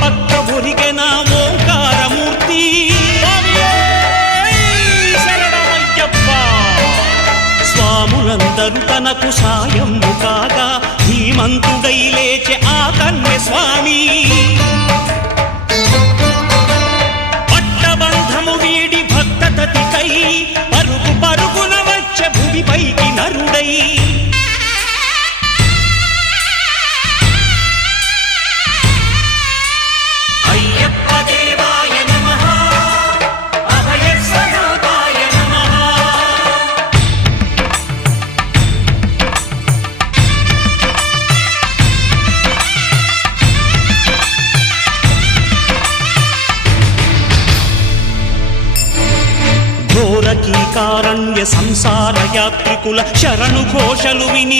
పక్క ఒరిగెన ఓంకారమూర్తి శరణమయ్యప్ప. స్వాములందరూ తనకు సాయము కాగా ధీమంతుడై లేచె ఆ కన్య స్వామి. పట్టబంధము వీడి భక్తతతికై పరుగు పరుగున వచ్చె భూమిపైకి నరుడై. కారణ్య సంసార యాత్రికుల శరణు ఘోషలు విని